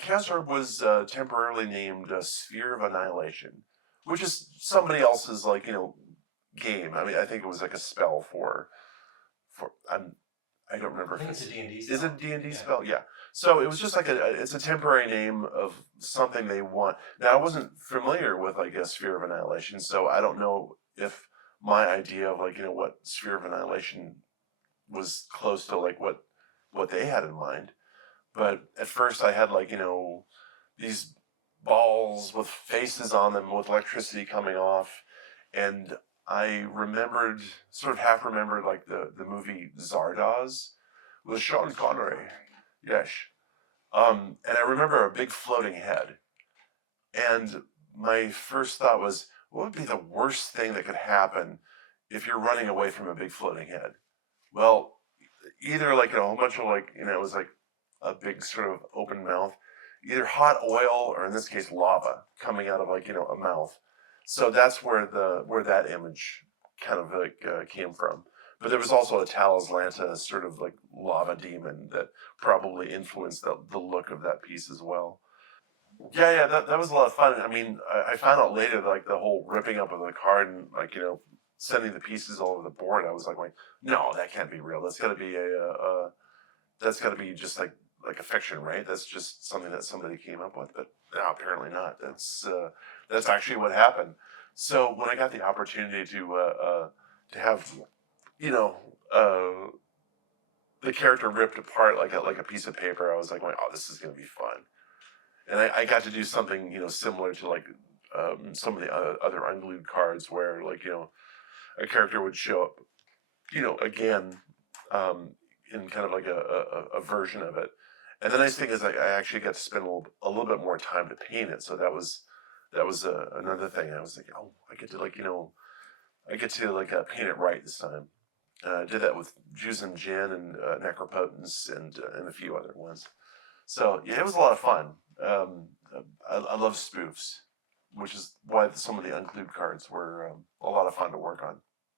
CHAOS ORB was temporarily named Sphere of Annihilation, which is somebody else's game. I mean, I think it was like a spell for I don't remember. I think it's a D&D spell. Is it a D&D spell? Yeah. So it was just like it's a temporary name of something they want. Now, I wasn't familiar with, I guess, Sphere of Annihilation, so I don't know if my idea of what Sphere of Annihilation was close to what they had in mind. But at first I had these balls with faces on them with electricity coming off, and I remembered, sort of half remembered, the movie Zardoz with Sean Connery. Yes. And I remember a big floating head. And my first thought was, what would be the worst thing that could happen if you're running away from a big floating head? Well, either a whole bunch of it was like a big sort of open mouth, either hot oil or in this case lava coming out of a mouth. So that's where that image kind of came from. But there was also a Talislanta sort of lava demon that probably influenced the look of that piece as well. Yeah, that was a lot of fun. I mean, I found out later that the whole ripping up of the card and sending the pieces all over the board. I was like, no, that can't be real. That's got to be that's got to be just like a fiction, right? That's just something that somebody came up with. But no, apparently not. That's actually what happened. So when I got the opportunity to have the character ripped apart like a piece of paper, I was like, oh, this is gonna be fun. And I got to do something similar to some of the other unglued cards where a character would show up again in kind of like a version of it. And the nice thing is I actually got to spend a little bit more time to paint it. So that was another thing. I was like, oh, I get to paint it right this time. I did that with Juice and Gin and Necropotence and a few other ones. So yeah, it was a lot of fun. I love spoofs, which is why some of the unglued cards were a lot of fun to work on.